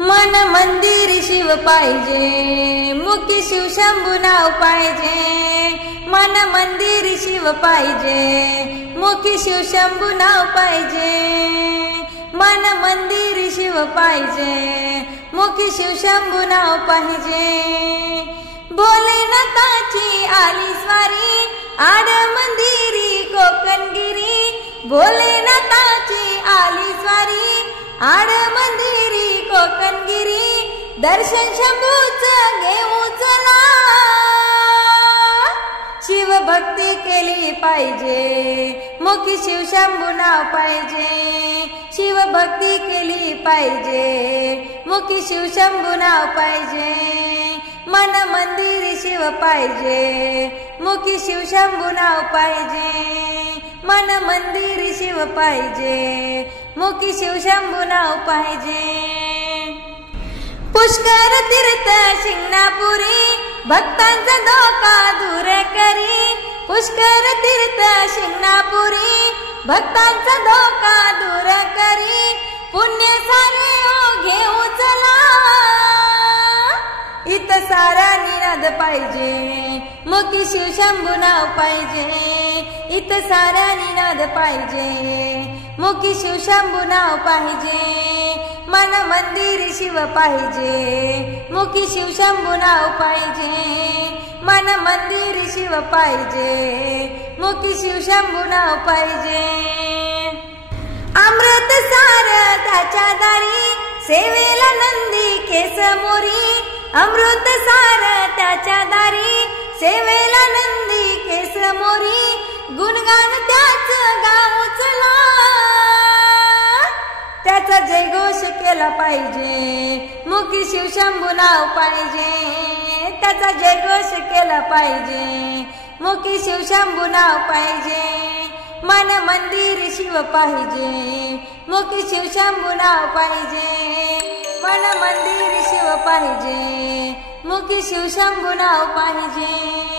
मन मंदिर शिव पाहिजे, मुखी शिव शंभू नाव पाहिजे। मन मंदिर शिव पाहिजे, मुखी शिव शंभू नाव पाहिजे। मन मंदिर शिव पाहिजे, मुखी शिव शंभू नाव पाहिजे। भोलेनाथाची आली स्वारी, आड मंदिरी कोकणगिरी। भोलेनाथाची आली स्वारी, आड मंदिरी कोकणगिरी। दर्शन शंभूच घेऊ चला, शिव भक्ती केली पाहिजे, मुखी शिव शंभू नाव पाहिजे। शिव भक्ती केली पाहिजे, मुखी शिव शंभू नाव पाहिजे। मन मंदिर शिव पाहिजे, मुखी शिव शंभू नाव पाहिजे। मन मंदिर शिव पाहिजे, मुखी शिव शंभू नाव पाहिजे। पुष्कर तीर्थ शिंगणापुरी, भक्तांचा धोका दूर करी। पुष्कर तीर्थ शिंगणापुरी, भक्तांचा धोका दूर करी। पुण्य सारे घेऊ चला, इथं सारा निनाद पाहिजे, मुखी शिव शंभू नाव पाहिजे। इथं सारा निनाद पाहिजे, मुखी शिव शंभू नाव पाहिजे। मन मंदिर शिव पाहिजे, मुखी शिव शंभू नाव पाहिजे। मन मंदिर शिव पाहिजे, मुखी शिव शंभू नाव पाहिजे। अमृत सार त्याच्या दारी, सेवेला नंदी केस मोरी। अमृत सार त्याच्या दारी, सेवेला नंदी केस मोरी। गुणगान त्याच गाऊ चला, त्याचा जयघोष केला पाहिजे, मुखी शिव शंभू नाव पाहिजे। त्याचा जयघोष केला पाहिजे, मुखी शिव शंभू नाव पाहिजे। मन मंदिर शिव पाहिजे, मुखी शिव शंभू नाव पाहिजे। मन मंदिर शिव पाहिजे, मुखी शिव शंभू नाव पाहिजे।